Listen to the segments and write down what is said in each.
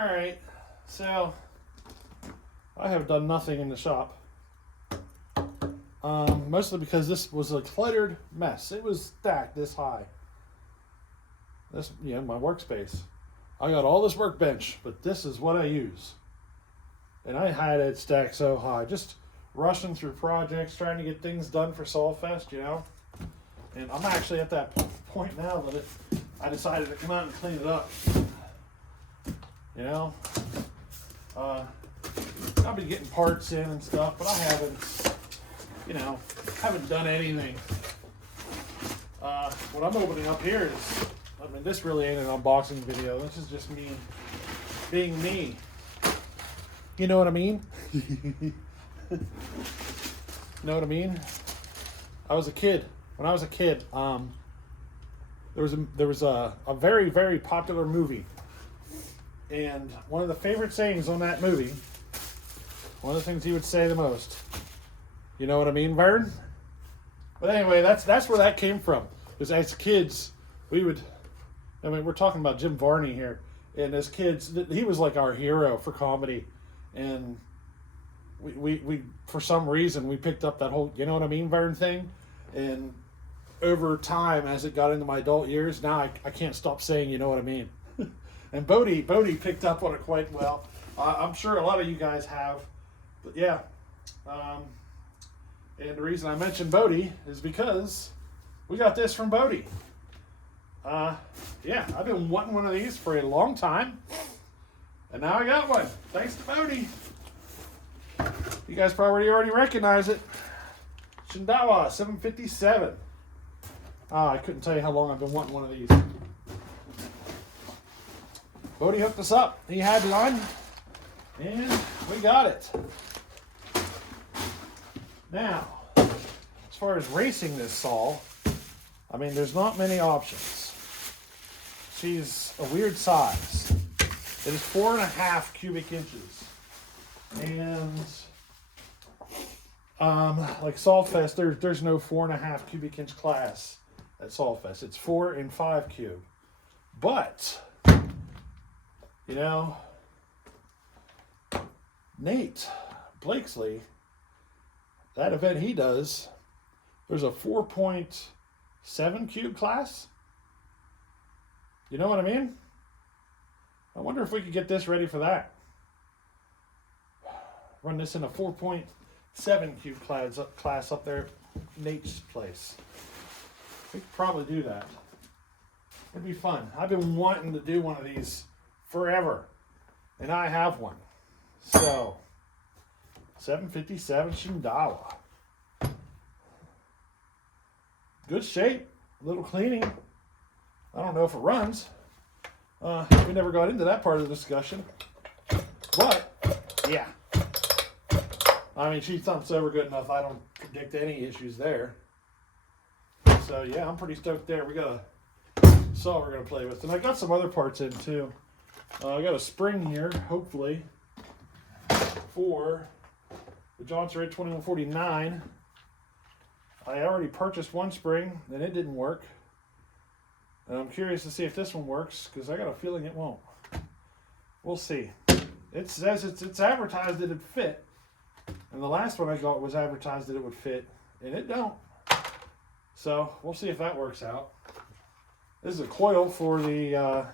Alright, so I have done nothing in the shop. Mostly because this was a cluttered mess. It was stacked this high. This, my workspace. I got all this workbench, but this is what I use. And I had it stacked so high, just rushing through projects, trying to get things done for Solfest, And I'm actually at that point now that I decided to come out and clean it up. I'll be getting parts in and stuff, but I haven't done anything. What I'm opening up here is, this really ain't an unboxing video. This is just me being me. You know what I mean? You know what I mean? I was a kid. When I was a kid, there was a very, very popular movie. And one of the favorite sayings on that movie, one of the things he would say the most, you know what I mean, Vern? But anyway, that's where that came from. Because as kids, we're talking about Jim Varney here. And as kids, he was like our hero for comedy. And we for some reason, we picked up that whole, you know what I mean, Vern thing. And over time, as it got into my adult years, now I can't stop saying, you know what I mean. And Bodie picked up on it quite well. I'm sure a lot of you guys have. But yeah. And the reason I mentioned Bodie is because we got this from Bodie. Yeah, I've been wanting one of these for a long time. And now I got one. Thanks to Bodie. You guys probably already recognize it. Shindawa 757. I couldn't tell you how long I've been wanting one of these. Bodie hooked us up. He had one. And we got it. Now, as far as racing this saw, there's not many options. She's a weird size. It is 4.5 cubic inches. And like Saltfest, there's no 4.5 cubic inch class at Saltfest. It's 4 and 5 cube. But, Nate Blakesley, that event he does, there's a 4.7 cube class. You know what I mean? I wonder if we could get this ready for that. Run this in a 4.7 cube class up there at Nate's place. We could probably do that. It'd be fun. I've been wanting to do one of these forever. And I have one. So, 757 Shindawa. Good shape. A little cleaning. I don't know if it runs. We never got into that part of the discussion. But, yeah. She thumps over good enough. I don't predict any issues there. So, yeah, I'm pretty stoked there. We got a saw we're going to play with. And I got some other parts in, too. I got a spring here, hopefully, for the Johnson Red 2149. I already purchased one spring, and it didn't work. And I'm curious to see if this one works, because I got a feeling it won't. We'll see. It says it's advertised that it fit. And the last one I got was advertised that it would fit, and it don't. So, we'll see if that works out. This is a coil for the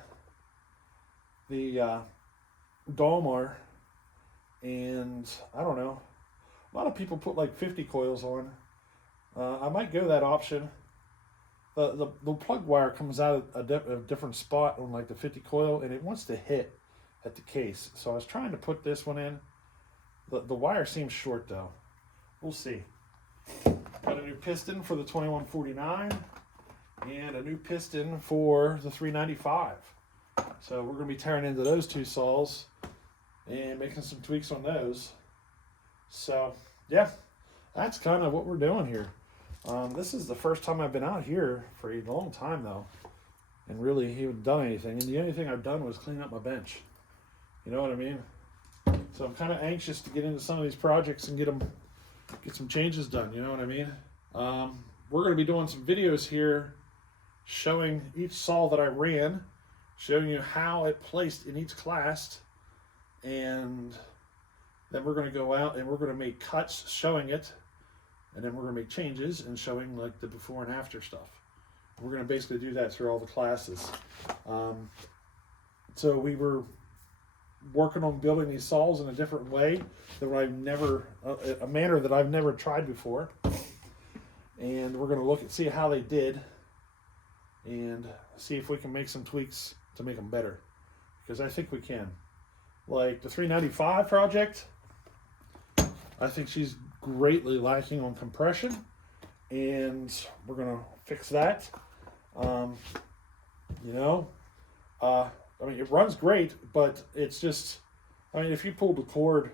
Dalmar, and I don't know. A lot of people put like 50 coils on. I might go that option. The plug wire comes out a different spot on like the 50 coil, and it wants to hit at the case. So I was trying to put this one in. The wire seems short though. We'll see. Got a new piston for the 2149 and a new piston for the 395. So we're going to be tearing into those two saws and making some tweaks on those. So yeah, that's kind of what we're doing here. This is the first time I've been out here for a long time though, and really haven't done anything. And the only thing I've done was clean up my bench. You know what I mean? So I'm kind of anxious to get into some of these projects and get some changes done. You know what I mean? We're going to be doing some videos here showing each saw that I ran, showing you how it placed in each class, and then we're going to go out and we're going to make cuts showing it, and then we're going to make changes and showing like the before and after stuff. We're going to basically do that through all the classes. So we were working on building these saws in a different way that a manner that I've never tried before. And we're going to look and see how they did and see if we can make some tweaks to make them better. Because I think we can. Like the 395 project, I think she's greatly lacking on compression, and we're going to fix that. I mean, it runs great, but it's just, I mean, if you pull the cord,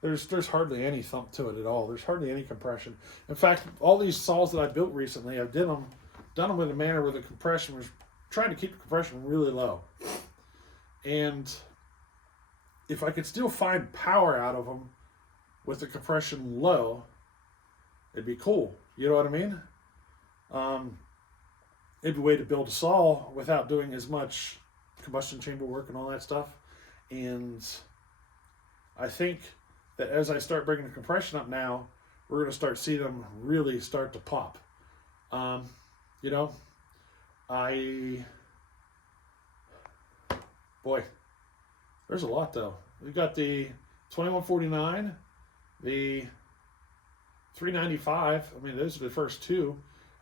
there's hardly any thump to it at all. There's hardly any compression. In fact, all these saws that I built recently, I've done them in a manner where the compression was trying to keep the compression really low. And if I could still find power out of them with the compression low, it'd be cool. You know what I mean? It'd be a way to build a saw without doing as much combustion chamber work and all that stuff. And I think that as I start bringing the compression up now, we're going to start seeing them really start to pop. There's a lot though. We got the 2149, the 395. I mean, those are the first two.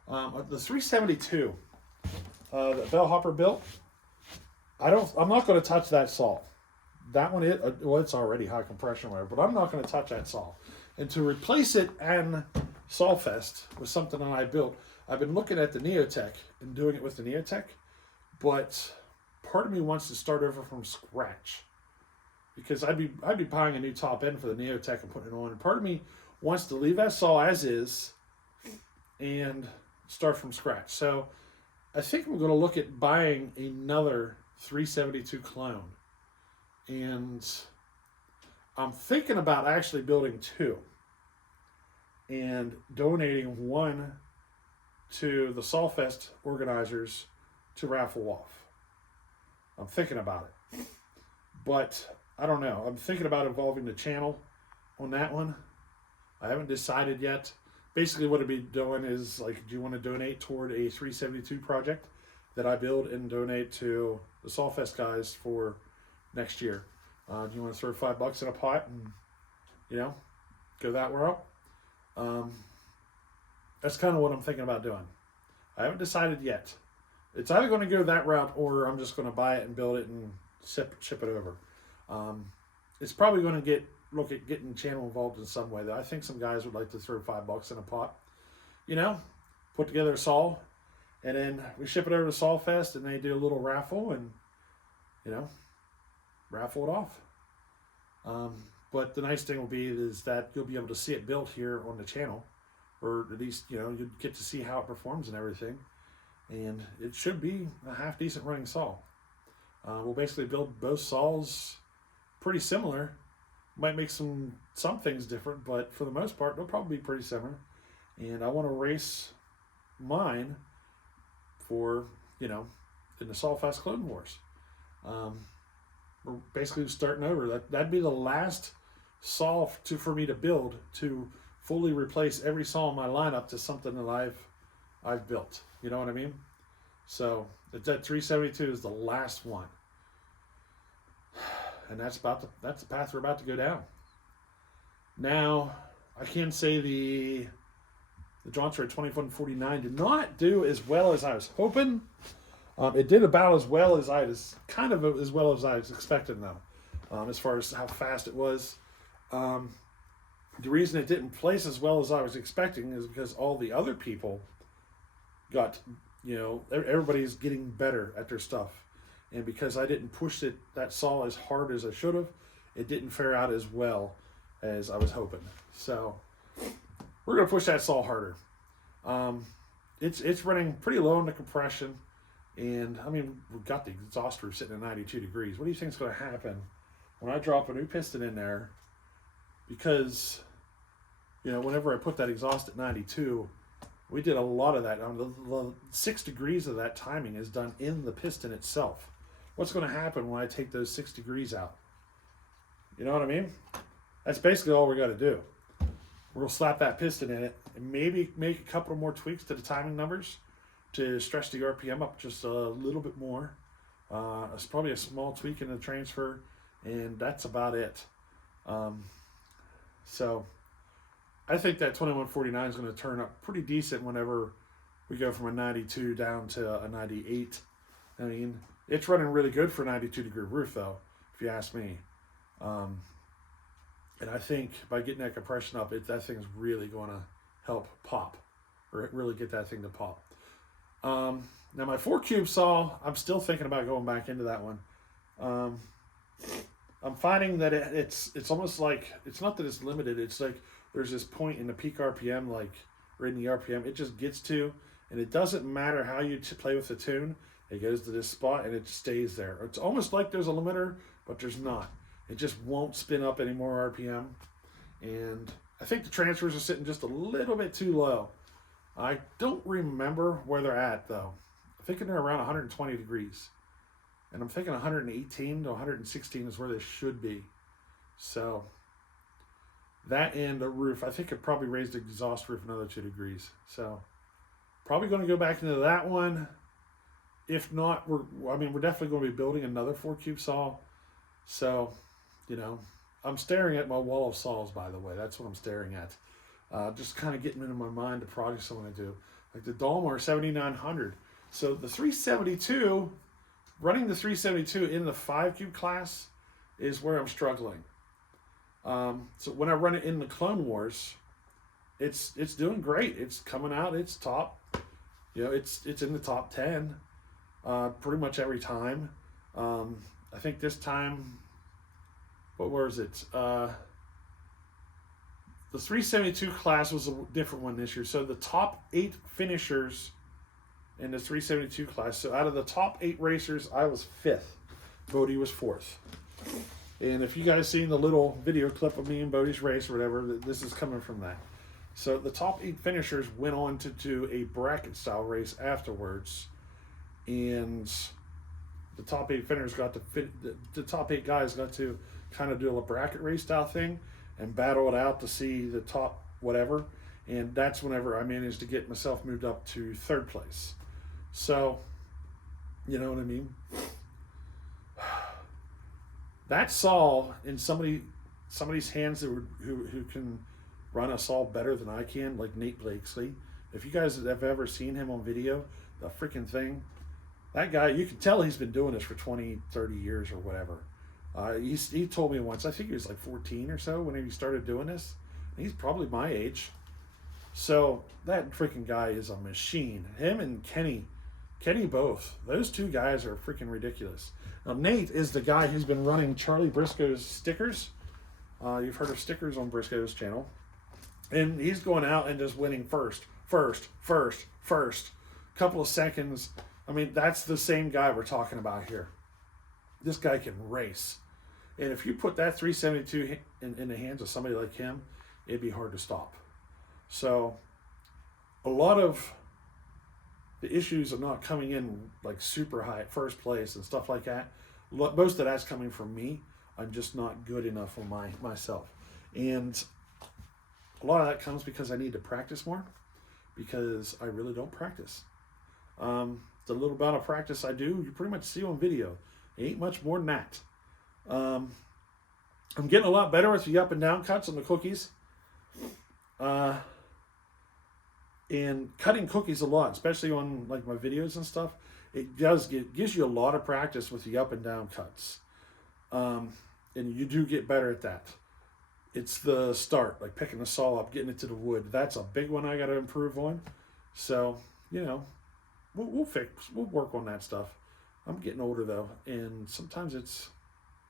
The 372 that Bellhopper built. I'm not going to touch that saw. That one, it's already high compression wire, but I'm not going to touch that saw. And to replace it and Sawfest with something that I built, I've been looking at the Neotech and doing it with the Neotech, but part of me wants to start over from scratch because I'd be buying a new top end for the Neotech and putting it on, and part of me wants to leave that saw as is and start from scratch. So I think I'm going to look at buying another 372 clone, and I'm thinking about actually building two and donating one to the Sawfest organizers to raffle off. I'm thinking about it, but I don't know. I'm thinking about involving the channel on that one. I haven't decided yet. Basically what I'd be doing is, like, do you want to donate toward a 372 project that I build and donate to the Sawfest guys for next year? Do you want to throw $5 in a pot and, go that route? That's kind of what I'm thinking about doing. I haven't decided yet. It's either going to go that route or I'm just going to buy it and build it and ship it over. It's probably going to look at getting the channel involved in some way, though. I think some guys would like to throw $5 in a pot. Put together a saw, and then we ship it over to Sawfest, and they do a little raffle, and raffle it off. But the nice thing will be is that you'll be able to see it built here on the channel, or at least you get to see how it performs and everything. And it should be a half decent running saw. We'll basically build both saws pretty similar. Might make some things different, but for the most part, they'll probably be pretty similar. And I want to race mine for, in the Sawfest Clone Wars. We're basically starting over. That'd be the last saw for me to build to fully replace every saw in my lineup to something that I've built. You know what I mean? So that 372 is the last one. And that's the path we're about to go down. Now, I can say the Johnson 2149 did not do as well as I was hoping. It did about as well as I was expecting, though, as far as how fast it was. The reason it didn't place as well as I was expecting is because all the other people got, everybody's getting better at their stuff. And because I didn't push that saw as hard as I should have, it didn't fare out as well as I was hoping. So we're going to push that saw harder. It's running pretty low in the compression. And, I mean, we've got the exhaust roof sitting at 92 degrees. What do you think is going to happen when I drop a new piston in there? Because, whenever I put that exhaust at 92, we did a lot of that. The 6 degrees of that timing is done in the piston itself. What's going to happen when I take those 6 degrees out? You know what I mean? That's basically all we got to do. We're going to slap that piston in it and maybe make a couple more tweaks to the timing numbers to stretch the RPM up just a little bit more. It's probably a small tweak in the transfer, and that's about it. So I think that 2149 is going to turn up pretty decent whenever we go from a 92 down to a 98. I mean, it's running really good for a 92-degree roof, though, if you ask me. And I think by getting that compression up, that thing's really going to help pop, or really get that thing to pop. Now my 4-cube saw, I'm still thinking about going back into that one. I'm finding that it's almost like, it's not that it's limited, it's like there's this point in the peak RPM, like, or in the RPM, it just gets to, and it doesn't matter how you play with the tune, it goes to this spot and it stays there. It's almost like there's a limiter, but there's not. It just won't spin up any more RPM. And I think the transfers are sitting just a little bit too low. I don't remember where they're at, though. I'm thinking they're around 120 degrees. And I'm thinking 118 to 116 is where they should be. So that and the roof, I think it probably raised the exhaust roof another 2 degrees. So probably going to go back into that one. If not, we're definitely going to be building another 4-cube saw. So, you know, I'm staring at my wall of saws, by the way. That's what I'm staring at. Just kind of getting into my mind the projects I want to do. Like the Dalmar 7900. So the 372, running the 372 in the 5-cube class is where I'm struggling. So when I run it in the Clone Wars, it's doing great. It's coming out, it's top. You know, it's in the top 10 pretty much every time. I think this time, what was it? The 372 class was a different one this year. So the top 8 finishers in the 372 class. So out of the top 8 racers, I was 5th. Bodie was 4th. And if you guys seen the little video clip of me and Bodie's race or whatever, this is coming from that. So the top 8 finishers went on to do a bracket style race afterwards. And the top 8 finishers got to the top 8 guys got to kind of do a bracket race style thing and battle it out to see the top whatever. And that's whenever I managed to get myself moved up to 3rd place. So, you know what I mean? That saw in somebody's hands who can run a saw better than I can, like Nate Blakesley. If you guys have ever seen him on video, the freaking thing, that guy, you can tell he's been doing this for 20, 30 years or whatever. He told me once, I think he was like 14 or so when he started doing this. He's probably my age. So that freaking guy is a machine. Him and Kenny both. Those 2 guys are freaking ridiculous. Now Nate is the guy who's been running Charlie Briscoe's stickers. You've heard of stickers on Briscoe's channel. And he's going out and just winning first. Couple of seconds. I mean, that's the same guy we're talking about here. This guy can race. And if you put that 372 in the hands of somebody like him, it'd be hard to stop. So a lot of the issues of not coming in like super high at 1st place and stuff like that, most of that's coming from me. I'm just not good enough on myself. And a lot of that comes because I need to practice more, because I really don't practice. The little amount of practice I do, you pretty much see on video. It ain't much more than that. I'm getting a lot better with the up and down cuts on the cookies. And cutting cookies a lot, especially on like my videos and stuff. It gives you a lot of practice with the up and down cuts. And you do get better at that. It's the start, like picking the saw up, getting it to the wood. That's a big one I got to improve on. So, you know, we'll work on that stuff. I'm getting older though, and sometimes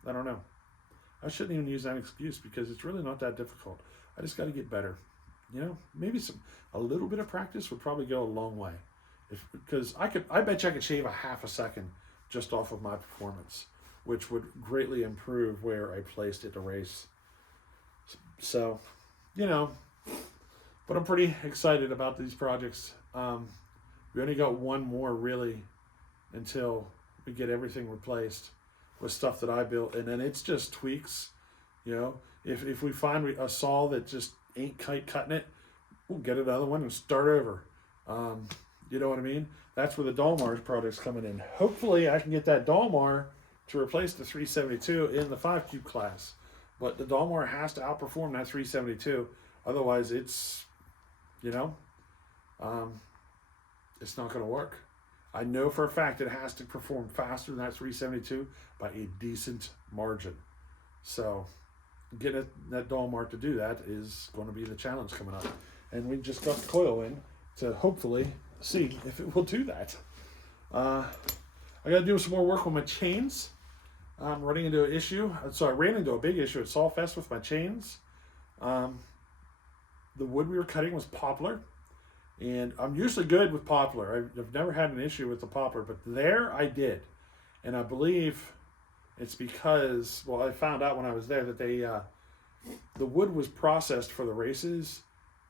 I don't know. I shouldn't even use that excuse because it's really not that difficult. I just got to get better. You know, maybe a little bit of practice would probably go a long way. Because I bet you I could shave a half a second just off of my performance, which would greatly improve where I placed at the race. So, you know, but I'm pretty excited about these projects. We only got one more really until we get everything replaced with stuff that I built, and then it's just tweaks You know, if we find a saw that just ain't cutting it, we'll get another one and start over. You know what I mean? That's where the Dalmar's product's coming in. Hopefully, I can get that Dalmar to replace the 372 in the 5 cube class. But the Dalmar has to outperform that 372. Otherwise, it's, you know, it's not going to work. I know for a fact it has to perform faster than that 372 by a decent margin. So getting that Dalmar to do that is going to be the challenge coming up. And we just got the coil in to hopefully see if it will do that. I got to do some more work on my chains. I'm running into an issue. So I ran into a big issue at Sawfest with my chains. The wood we were cutting was poplar. And I'm usually good with poplar. I've never had an issue with the poplar, but there I did. And I believe it's because, well, I found out when I was there that the wood was processed for the races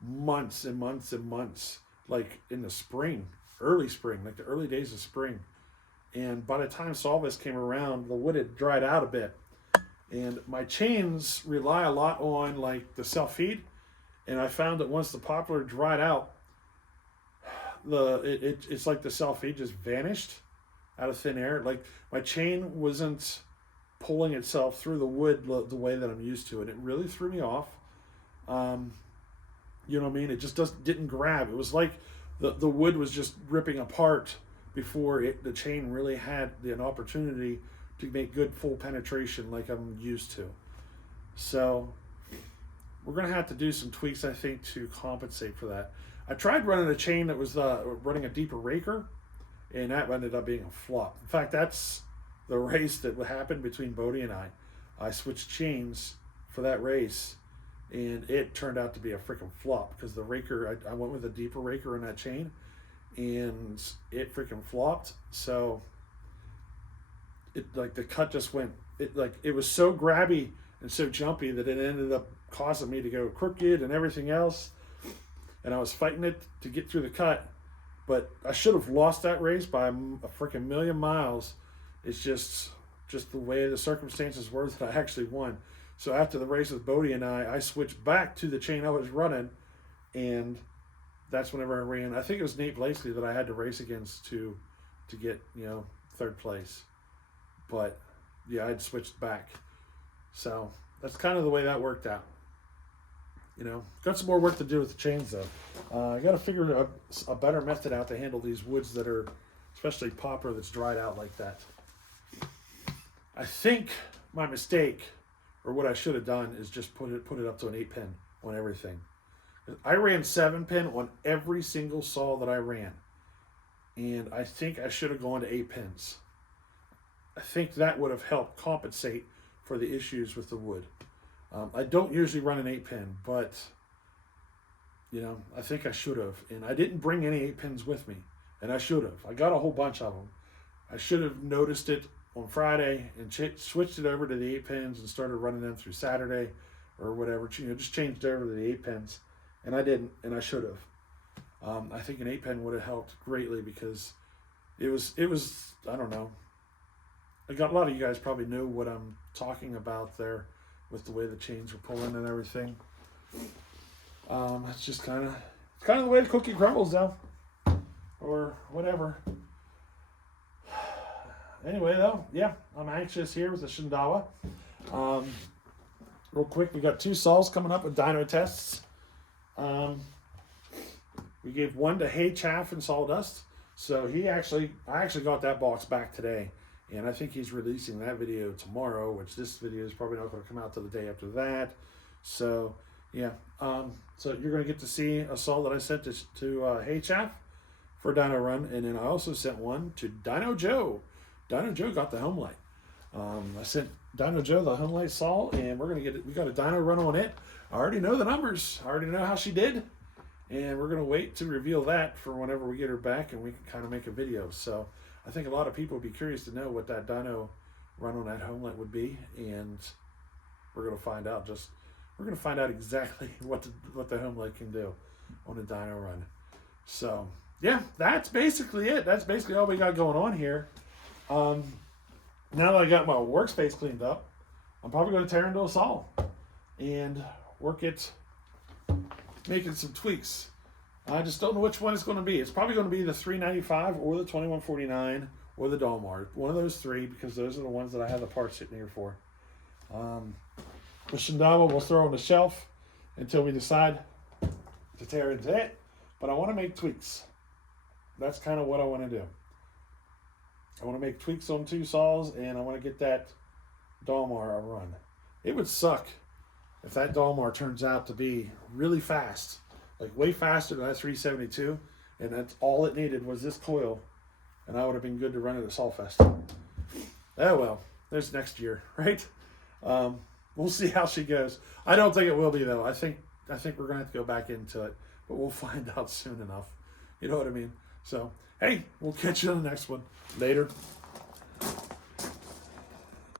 months and months and months, like in the spring, early spring, like the early days of spring. And by the time Sawfest came around, the wood had dried out a bit. And my chains rely a lot on like the self-feed. And I found that once the poplar dried out, it's like the self-feed just vanished out of thin air. Like my chain wasn't pulling itself through the wood the way that I'm used to, and it really threw me off. You know what I mean? It just didn't grab. It was like the wood was just ripping apart before the chain really had an opportunity to make good full penetration like I'm used to. So we're going to have to do some tweaks, I think, to compensate for that. I tried running a chain that was running a deeper raker, and that ended up being a flop. In fact, that's the race that happened between Bodie and I. I switched chains for that race, and it turned out to be a freaking flop because the raker, I went with a deeper raker in that chain, and it freaking flopped. So it like the cut just went, it was so grabby and so jumpy that it ended up causing me to go crooked and everything else. And I was fighting it to get through the cut, but I should have lost that race by a freaking million miles. It's just the way the circumstances were that I actually won. So after the race with Bodie and I switched back to the chain I was running, and that's whenever I ran. I think it was Nate Blakely that I had to race against to get, you know, third place. But yeah, I'd switched back. So that's kind of the way that worked out. You know, got some more work to do with the chains though. I got to figure a better method out to handle these woods that are, especially poplar that's dried out like that. I think my mistake, or what I should have done, is just put it up to an 8-pin on everything. I ran 7-pin on every single saw that I ran, and I think I should have gone to 8 pins. I think that would have helped compensate for the issues with the wood. I don't usually run an 8-pin, but, you know, I think I should have. And I didn't bring any 8-pins with me, and I should have. I got a whole bunch of them. I should have noticed it on Friday and switched it over to the 8-pins and started running them through Saturday or whatever. You know, just changed over to the 8-pins, and I didn't, and I should have. I think an 8-pin would have helped greatly because it was. I don't know. I got a lot of you guys probably know what I'm talking about there, with the way the chains were pulling and everything. It's just kind of the way the cookie crumbles now, or whatever. Anyway, though, yeah, I'm anxious here with the Shindawa. Real quick, we got 2 saws coming up with dyno tests. We gave one to Hay Chaff and Sawdust, so I actually got that box back today. And I think he's releasing that video tomorrow, which this video is probably not going to come out till the day after that. So, yeah. So you're going to get to see a saw that I sent to Hay Chaff for a dyno run. And then I also sent one to Dyno Joe. Dyno Joe got the home light. I sent Dyno Joe the home light saw, and we got a dyno run on it. I already know the numbers. I already know how she did. And we're going to wait to reveal that for whenever we get her back and we can kind of make a video. So I think a lot of people would be curious to know what that dyno run on that home light would be, and we're going to find out. We're going to find out exactly what the home light can do on a dyno run. So yeah, that's basically it. That's basically all we got going on here. Now that I got my workspace cleaned up, I'm probably going to tear into a saw. and work it, making some tweaks. I just don't know which one it's going to be. It's probably going to be the 395 or the 2149 or the Dalmar. One of those three, because those are the ones that I have the parts sitting here for. The Shindawa we'll throw on the shelf until we decide to tear into it. But I want to make tweaks. That's kind of what I want to do. I want to make tweaks on two saws, and I want to get that Dalmar a run. It would suck if that Dalmar turns out to be really fast, like way faster than that 372, and that's all it needed was this coil, and I would have been good to run it at Sawfest. Oh well, there's next year, right? We'll see how she goes. I don't think it will be though. I think we're gonna have to go back into it, but we'll find out soon enough. You know what I mean? So hey, we'll catch you on the next one. Later.